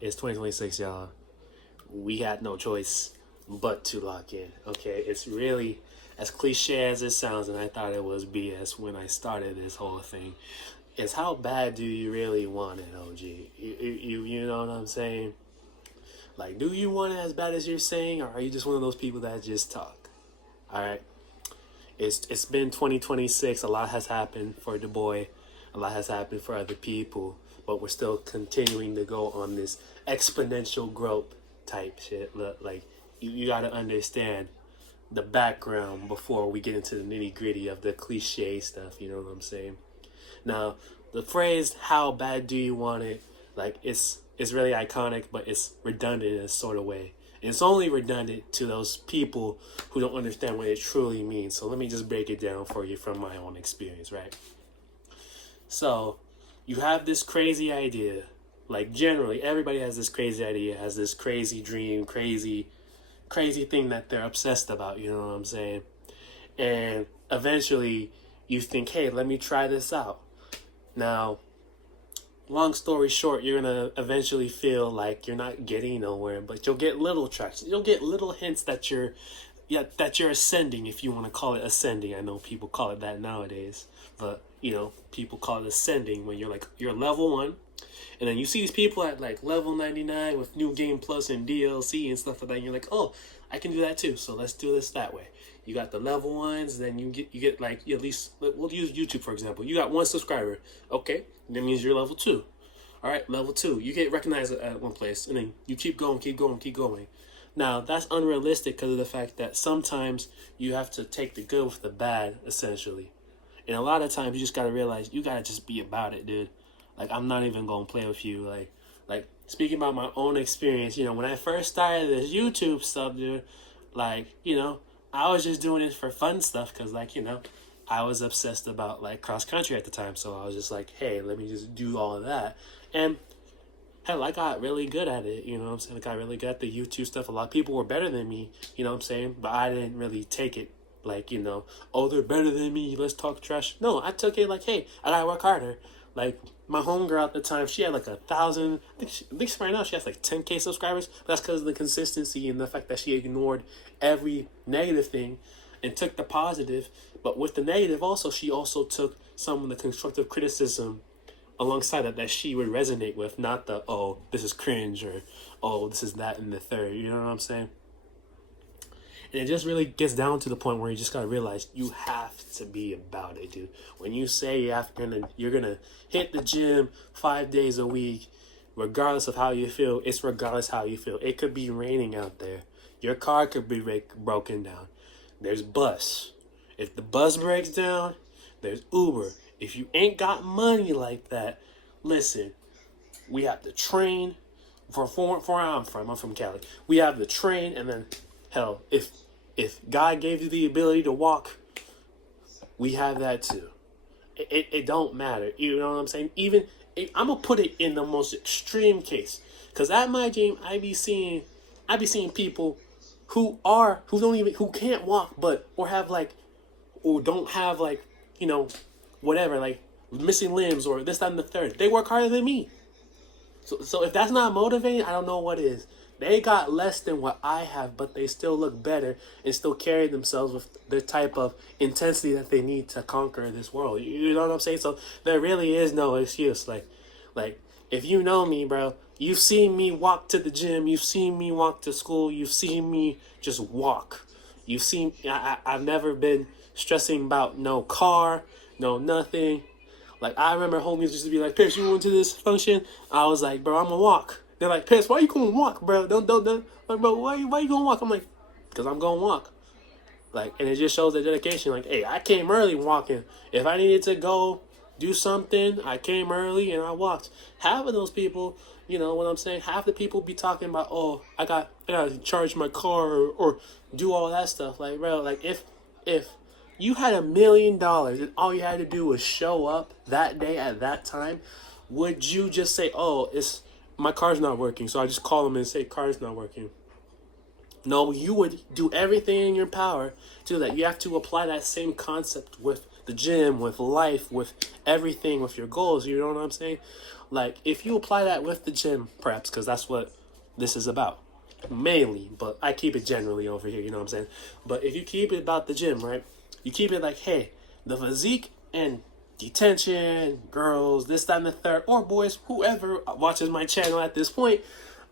It's 2026, y'all. We had no choice but to lock in. Okay, it's really as cliche as it sounds, and I thought it was BS when I started this whole thing. Is how bad do you really want it, OG? You know what I'm saying? Like, do you want it as bad as you're saying, or are you just one of those people that just talk? All right. It's been 2026. A lot has happened for the boy. A lot has happened for other people, but we're still continuing to go on this exponential growth type shit. Look, like you got to understand the background before we get into the nitty gritty of the cliche stuff. You know what I'm saying? Now, the phrase "How bad do you want it?" like it's really iconic, but it's redundant in a sort of way. And it's only redundant to those people who don't understand what it truly means. So let me just break it down for you from my own experience, right? So you have this crazy idea. Like generally, everybody has this crazy idea, has this crazy dream, crazy thing that they're obsessed about. You know what I'm saying? And eventually, you think, hey, let me try this out. Now, long story short, you're gonna eventually feel like you're not getting nowhere, but you'll get little traction. You'll get little hints that you're ascending, if you want to call it ascending. I know people call it that nowadays, but people call it ascending when you're level 1, and then you see these people at like level 99 with new game plus and DLC and stuff like that, and you're like, oh, I can do that too, so let's do this that way. You got the level ones, then you get like at least, we'll use YouTube for example. You got 1 subscriber, okay, that means you're level 2. All right, level 2, you get recognized at one place, and then you keep going, keep going, keep going. Now that's unrealistic because of the fact that sometimes you have to take the good with the bad, essentially. And a lot of times you just gotta realize you gotta just be about it, dude. Like, I'm not even gonna play with you. Like speaking about my own experience, when I first started this YouTube stuff, dude, like, I was just doing it for fun stuff because, like, I was obsessed about like cross country at the time. So I was just like, hey, let me just do all of that. And hell, I got really good at it, you know what I'm saying? I got really good at the YouTube stuff. A lot of people were better than me, you know what I'm saying? But I didn't really take it like, oh, they're better than me, let's talk trash. No, I took it like, hey, I gotta work harder. Like, my homegirl at the time, she had like 1,000, I think right now she has like 10K subscribers. But that's because of the consistency and the fact that she ignored every negative thing and took the positive. But with the negative also, she also took some of the constructive criticism alongside that she would resonate with, not the, oh, this is cringe, or oh, this is that and the third. You know what I'm saying? And it just really gets down to the point where you just gotta realize you have to be about it, dude. When you say you're gonna hit the gym 5 days a week, regardless of how you feel, it's regardless how you feel. It could be raining out there. Your car could be broken down. There's bus. If the bus breaks down, there's Uber. If you ain't got money like that, listen, we have the train. For where I'm from Cali. We have the train, and then hell, if God gave you the ability to walk, we have that too. It don't matter. You know what I'm saying? I'm gonna put it in the most extreme case, because at my gym I be seeing people who can't walk, or don't have like, whatever, like missing limbs or this, that, and the third. They work harder than me. So if that's not motivating, I don't know what is. They got less than what I have, but they still look better and still carry themselves with the type of intensity that they need to conquer this world. You know what I'm saying? So there really is no excuse. Like if you know me, bro, you've seen me walk to the gym, you've seen me walk to school, you've seen me just walk. I've never been stressing about no car, no nothing. Like, I remember homies used to be like, Pierce, you going to this function? I was like, bro, I'm gonna walk. They're like, Pierce, why you gonna walk, bro? Don't. Like, bro, why you gonna walk? I'm like, because I'm gonna walk. Like, and it just shows the dedication. Like, hey, I came early walking. If I needed to go do something, I came early and I walked. Half of those people, you know what I'm saying? Half the people be talking about, oh, I gotta charge my car, or do all that stuff. Like, bro, like if you had $1 million and all you had to do was show up that day at that time, would you just say, oh, my car's not working, so I just call them and say car's not working? No, you would do everything in your power to do that. You have to apply that same concept with the gym, with life, with everything, with your goals. You know what I'm saying? Like, if you apply that with the gym, perhaps, because that's what this is about mainly, but I keep it generally over here, you know what I'm saying? But if you keep it about the gym, right? You keep it like, hey, the physique and detention, girls, this, that, and the third, or boys, whoever watches my channel at this point,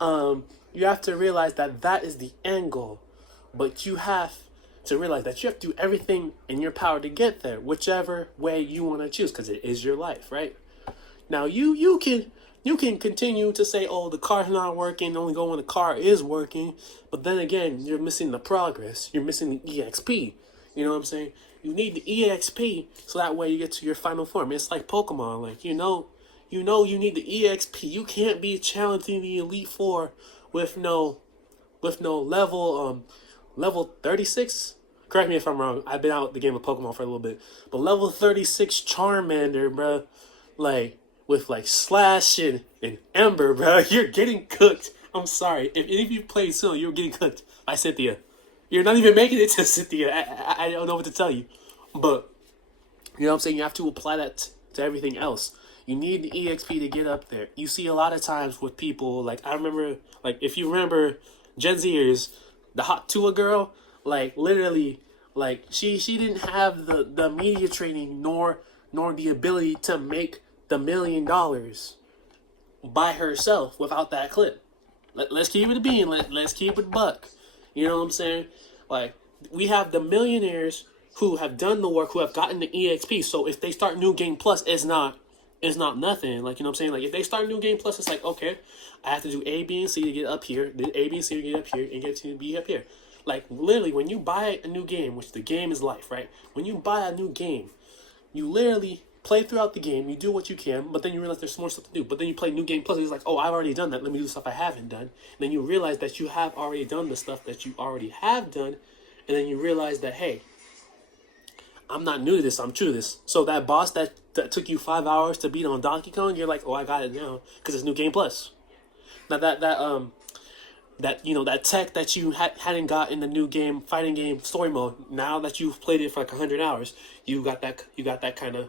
you have to realize that that is the end goal. But you have to realize that you have to do everything in your power to get there, whichever way you want to choose, because it is your life, right? Now, you can continue to say, oh, the car's not working, only go when the car is working. But then again, you're missing the progress. You're missing the EXP. You know what I'm saying? You need the EXP so that way you get to your final form. It's like Pokemon. Like, you know you need the EXP. You can't be challenging the Elite Four with no level 36. Correct me if I'm wrong. I've been out the game of Pokemon for a little bit. But level 36 Charmander, bro. Like, with like Slash and Ember, bro, you're getting cooked. I'm sorry. If any of you played Seal, you're getting cooked by Cynthia. You're not even making it to Cynthia. I don't know what to tell you. But, you know what I'm saying? You have to apply that to everything else. You need the EXP to get up there. You see a lot of times with people, like, I remember, like, if you remember Gen Zers, the Hot Tua girl, like, literally, like, she didn't have the media training nor the ability to make the $1 million by herself without that clip. Let's keep it a bean. Let's keep it buck. You know what I'm saying? Like, we have the millionaires who have done the work, who have gotten the EXP. So if they start New Game Plus, it's not nothing. Like, you know what I'm saying? Like, if they start New Game Plus, it's like, okay, I have to do A, B, and C to get up here, then A, B, and C to get up here, and get to B up here. Like, literally, when you buy a new game, which the game is life, right? When you buy a new game, you literally play throughout the game, you do what you can, but then you realize there's more stuff to do. But then you play New Game Plus, and it's like, oh, I've already done that. Let me do stuff I haven't done. And then you realize that you have already done the stuff that you already have done. And then you realize that, hey, I'm not new to this, I'm true to this. So that boss that took you 5 hours to beat on Donkey Kong, you're like, oh, I got it now, because it's New Game Plus. Now that you know, that tech that you hadn't got in the new game, fighting game story mode, now that you've played it for like 100 hours, you got that kind of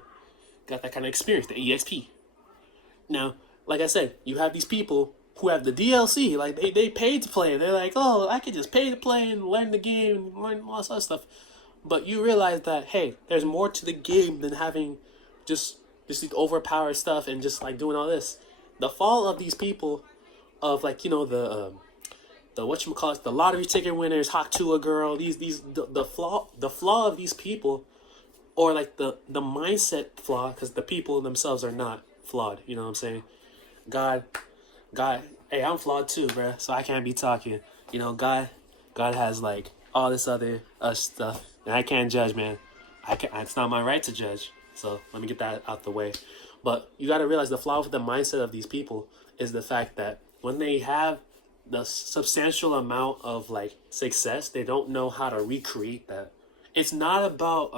experience, the EXP. Now, like I said, you have these people who have the DLC, like they paid to play. They're like, oh, I could just pay to play and learn the game, and learn all this other stuff. But you realize that, hey, there's more to the game than having just these overpowered stuff and just like doing all this. The fall of these people, of like, you know, the whatchamacallit, the lottery ticket winners, Hawk Tua girl, the flaw of these people, or like the mindset flaw, because the people themselves are not flawed. You know what I'm saying? God, hey, I'm flawed too, bruh, so I can't be talking. You know, God has like all this other stuff, and I can't judge, man. It's not my right to judge. So let me get that out the way. But you got to realize the flaw with the mindset of these people is the fact that when they have the substantial amount of like success, they don't know how to recreate that. It's not about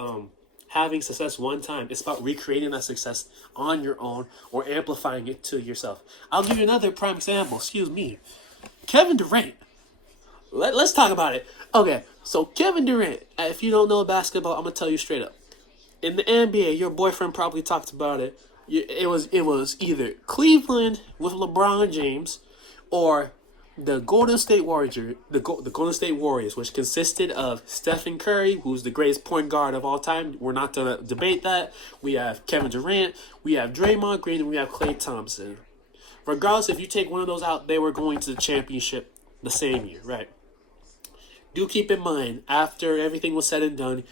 having success one time. It's about recreating that success on your own or amplifying it to yourself. I'll give you another prime example. Excuse me. Kevin Durant. Let's talk about it. Okay, so Kevin Durant, if you don't know basketball, I'm going to tell you straight up. In the NBA, your boyfriend probably talked about it. It was either Cleveland with LeBron James or the Golden State Golden State Warriors, which consisted of Stephen Curry, who's the greatest point guard of all time. We're not going to debate that. We have Kevin Durant, we have Draymond Green, and we have Klay Thompson. Regardless, if you take one of those out, they were going to the championship the same year, right? Do keep in mind, after everything was said and done,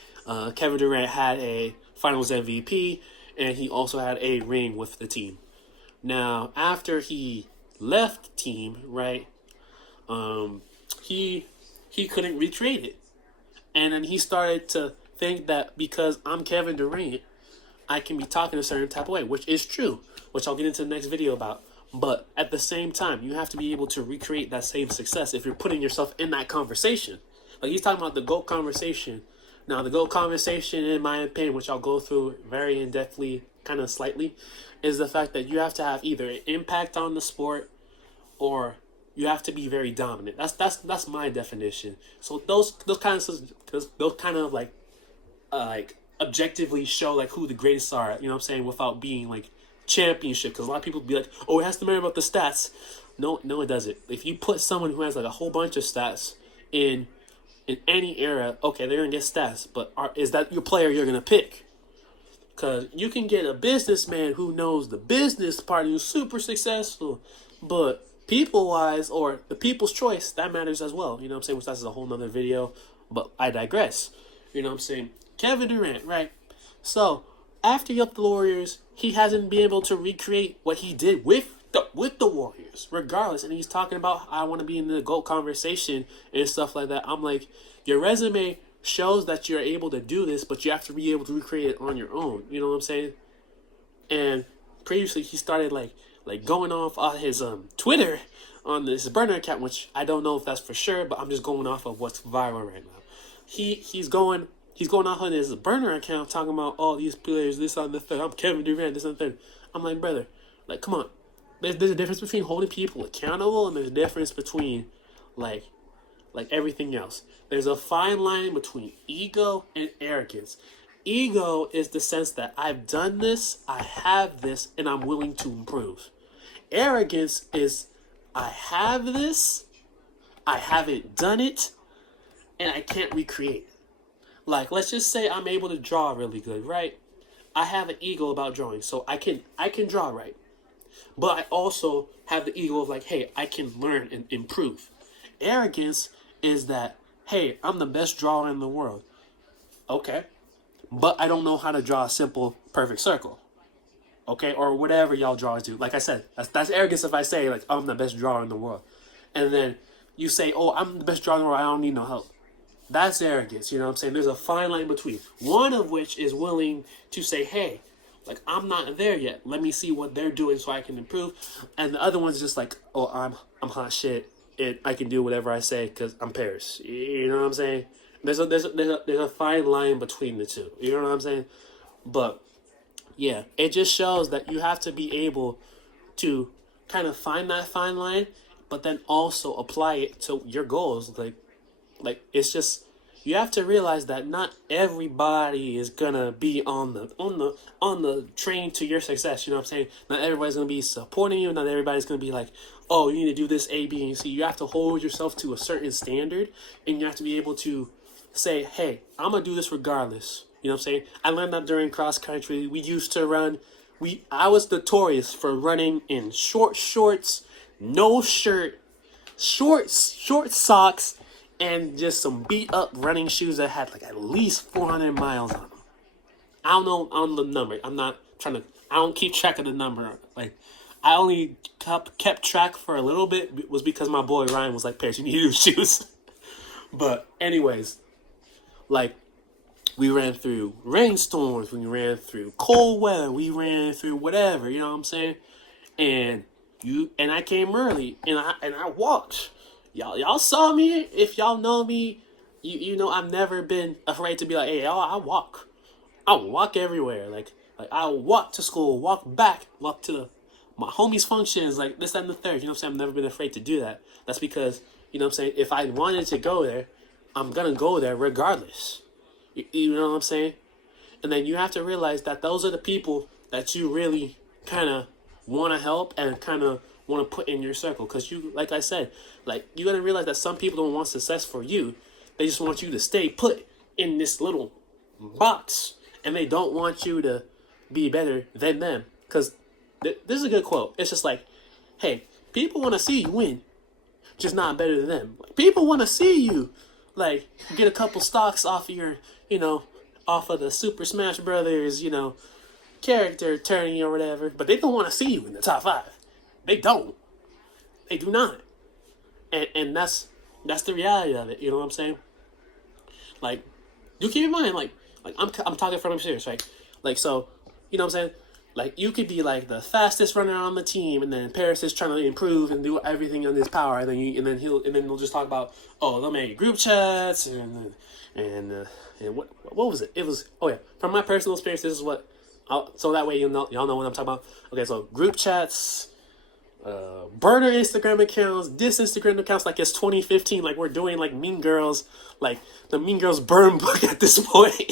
Kevin Durant had a Finals MVP, and he also had a ring with the team. Now, after he left the team, right, he couldn't recreate it. And then he started to think that because I'm Kevin Durant, I can be talking a certain type of way, which is true, which I'll get into the next video about. But at the same time, you have to be able to recreate that same success if you're putting yourself in that conversation. Like, he's talking about the GOAT conversation. Now, the GOAT conversation, in my opinion, which I'll go through very in-depthly, kind of slightly, is the fact that you have to have either an impact on the sport or you have to be very dominant. That's my definition. So those kind of like objectively show like who the greatest are, you know what I'm saying, without being like championship. Because a lot of people be like, oh, it has to matter about the stats. No, no, it doesn't. If you put someone who has like a whole bunch of stats in any era, okay, they're gonna get stats. But is that your player you're gonna pick? Because you can get a businessman who knows the business part who's super successful, but people wise or the people's choice, that matters as well. You know what I'm saying? Which that's a whole nother video, but I digress. You know what I'm saying? Kevin Durant, right? So after he left the Warriors, he hasn't been able to recreate what he did with the Warriors, regardless. And he's talking about I want to be in the GOAT conversation and stuff like that. I'm like, your resume shows that you're able to do this, but you have to be able to recreate it on your own. You know what I'm saying? And previously, he started like going off on his Twitter on this burner account, which I don't know if that's for sure, but I'm just going off of what's viral right now. He's going off on his burner account talking about all these players, this on the third. I'm Kevin Durant, this on the third. I'm like, brother, like, come on. There's a difference between holding people accountable and there's a difference between like everything else. There's a fine line between ego and arrogance. Ego is the sense that I've done this, I have this, and I'm willing to improve. Arrogance is I have this, I haven't done it, and I can't recreate it. Like, let's just say I'm able to draw really good, right? I have an ego about drawing, so I can draw right. But I also have the ego of like, hey, I can learn and improve. Arrogance is that, hey, I'm the best drawer in the world. Okay. But I don't know how to draw a simple, perfect circle. Okay? Or whatever y'all drawers do. Like I said, that's arrogance if I say, like, I'm the best drawer in the world. And then you say, oh, I'm the best drawer in the world, I don't need no help. That's arrogance, you know what I'm saying? There's a fine line between. One of which is willing to say, hey, like, I'm not there yet. Let me see what they're doing so I can improve. And the other one's just like, oh, I'm hot shit. And I can do whatever I say because I'm Paris. You know what I'm saying? There's a fine line between the two. You know what I'm saying? But yeah, it just shows that you have to be able to kind of find that fine line, but then also apply it to your goals. Like it's just you have to realize that not everybody is gonna be on the train to your success. You know what I'm saying? Not everybody's gonna be supporting you. Not everybody's gonna be like, oh, you need to do this A, B, and C. You have to hold yourself to a certain standard, and you have to be able to say, hey, I'm gonna do this regardless. You know what I'm saying? I learned that during cross country. We used to run. I was notorious for running in short shorts, no shirt, short socks, and just some beat up running shoes that had like at least 400 miles on them. I don't know on the number. I'm not trying to. I don't keep track of the number. Like I only kept track for a little bit was because my boy Ryan was like, "Paris, you need new shoes." But anyways, like we ran through rainstorms, we ran through cold weather, we ran through whatever. You know what I'm saying? And I came early, and I walked. Y'all saw me. If y'all know me, you know I've never been afraid to be like, hey, I walk everywhere. Like I walk to school, walk back, walk to my homies' functions, like this, that, and the third. You know what I'm saying? I've never been afraid to do that. That's because, you know what I'm saying, if I wanted to go there, I'm gonna go there regardless. You know what I'm saying? And then you have to realize that those are the people that you really kind of want to help and kind of want to put in your circle. Because you, like I said, like you got to realize that some people don't want success for you. They just want you to stay put in this little box. And they don't want you to be better than them. Because this is a good quote. It's just like, hey, people want to see you win, just not better than them. Like, people want to see you, like, get a couple stocks off of your, off of the Super Smash Brothers, character turning or whatever. But they don't want to see you in the top 5. They don't. They do not. And that's the reality of it. You know what I'm saying? Like, do keep in mind, like I'm talking from serious, right? Like, so, you know what I'm saying? Like, you could be like the fastest runner on the team, and then Paris is trying to improve and do everything in his power, and then he'll just talk about, oh, they'll make group chats and what was it? It was, oh yeah, from my personal experience, this is what. So that way y'all know what I'm talking about. Okay, so group chats, burner Instagram accounts, diss Instagram accounts, like it's 2015, like we're doing like Mean Girls, like the Mean Girls burn book at this point.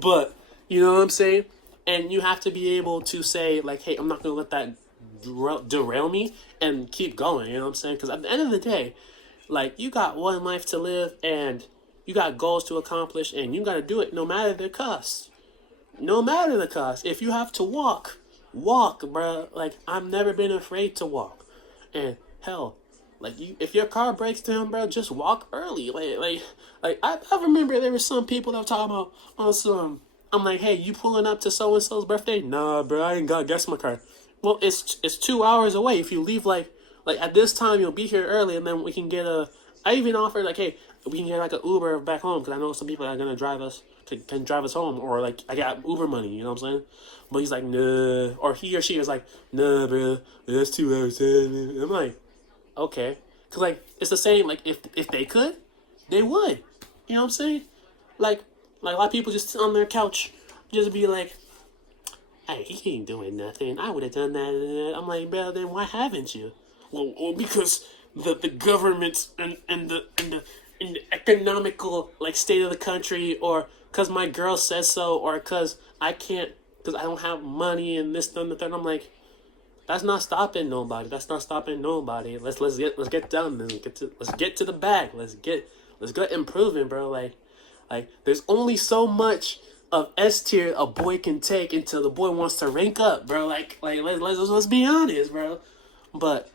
But you know what I'm saying? And you have to be able to say like, hey, I'm not gonna let that derail me and keep going. You know what I'm saying? Because at the end of the day, like you got one life to live and you got goals to accomplish and you got to do it no matter the cost. No matter the cost. If you have to walk, walk, bro. Like I've never been afraid to walk. And hell, like you, if your car breaks down, bro, just walk early. I remember there were some people that were talking about on some. I'm like, hey, you pulling up to so and so's birthday? Nah, bro, I ain't got gas in my car. Well, it's 2 hours away. If you leave like at this time, you'll be here early, and then we can get a. I even offered like, hey, we can get like an Uber back home because I know some people that are gonna drive us can drive us home, or like I got Uber money. You know what I'm saying? But he's like, nah, or he or she is like, nah, bro, that's 2 hours. I'm like, okay, because like it's the same. Like if they could, they would. You know what I'm saying? Like a lot of people just sit on their couch, just be like, hey, he ain't doing nothing. I would have done that. I'm like, bro, then why haven't you? Well, because the government and the economical like state of the country, or because my girl says so, or because I can't, because I don't have money and this and the third. I'm like, that's not stopping nobody. That's not stopping nobody. Let's get done. Let's get to the bag. Let's get improving, bro. Like there's only so much of S tier a boy can take until the boy wants to rank up, bro. Let's be honest, bro. But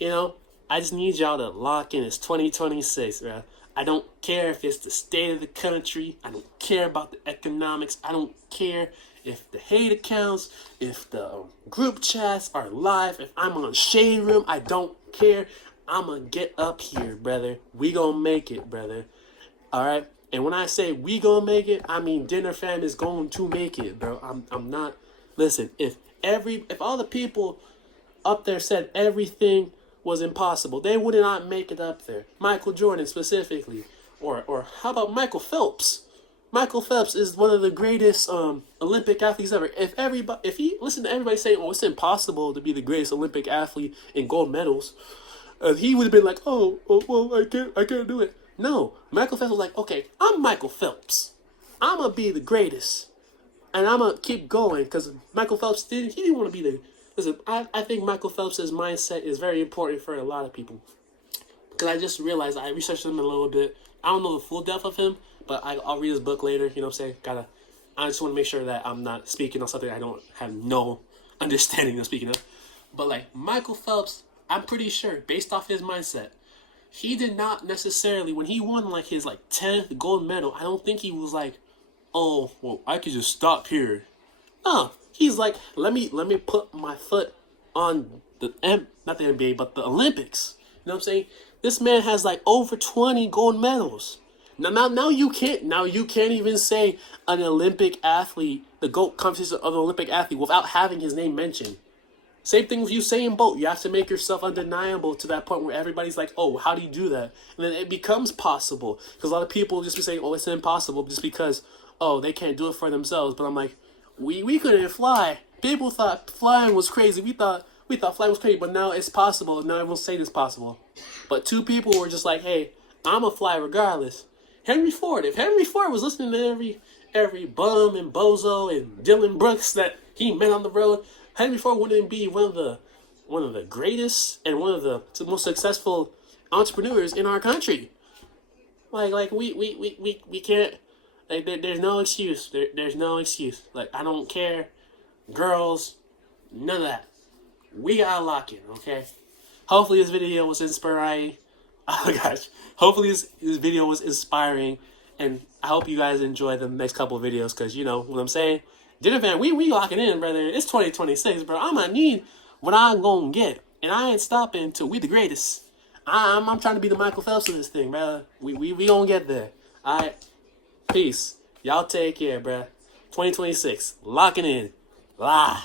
you know, I just need y'all to lock in. It's 2026, bro. I don't care if it's the state of the country. I don't care about the economics. I don't care if the hate accounts, if the group chats are live, if I'm on Shade Room. I don't care. I'm gonna get up here, brother. We gonna make it, brother. All right. And when I say we gonna make it, I mean Dinner Fam is going to make it, bro. I'm not. Listen, if all the people up there said everything was impossible, they would not make it up there. Michael Jordan specifically, or how about Michael Phelps? Michael Phelps is one of the greatest Olympic athletes ever. If he listened to everybody saying, "Oh, it's impossible to be the greatest Olympic athlete in gold medals," he would have been like, well, I can't do it." No, Michael Phelps was like, "Okay, I'm Michael Phelps. I'm gonna be the greatest, and I'm gonna keep going." Because Michael Phelps didn't want to be the. Listen, I think Michael Phelps' mindset is very important for a lot of people. Because I just realized, I researched him a little bit. I don't know the full depth of him, but I'll read his book later. You know what I'm saying? I just want to make sure that I'm not speaking on something I don't have no understanding of speaking of. But like Michael Phelps, I'm pretty sure, based off his mindset, he did not necessarily, when he won like his like 10th gold medal, I don't think he was like, oh, well, I could just stop here. No, he's like, let me put my foot on not the NBA, but the Olympics. You know what I'm saying? This man has like over 20 gold medals. Now you can't even say an Olympic athlete, the GOAT competition of an Olympic athlete, without having his name mentioned. Same thing with Usain Bolt. You have to make yourself undeniable to that point where everybody's like, oh, how do you do that? And then it becomes possible. Because a lot of people just be saying, oh, it's impossible just because, oh, they can't do it for themselves. But I'm like, we couldn't fly. People thought flying was crazy. We thought flying was crazy, but now it's possible. Now everyone's saying it's possible. But two people were just like, hey, I'm a fly regardless. Henry Ford. If Henry Ford was listening to every bum and bozo and Dylan Brooks that he met on the road, Henry Ford wouldn't be one of the greatest and one of the most successful entrepreneurs in our country. Like we can't. Like there's no excuse. There's no excuse. Like I don't care, girls, none of that. We gotta lock in, okay? Hopefully this video was inspiring. Oh my gosh. Hopefully this video was inspiring, and I hope you guys enjoy the next couple of videos, because you know what I'm saying. Dinner Fam, we locking in, brother. It's 2026, bro. I'm gonna need what I'm gonna get, and I ain't stopping till we the greatest. I'm trying to be the Michael Phelps of this thing, bro. We gonna get there. All right. Peace. Y'all take care, bro. 2026. Locking in. Bye.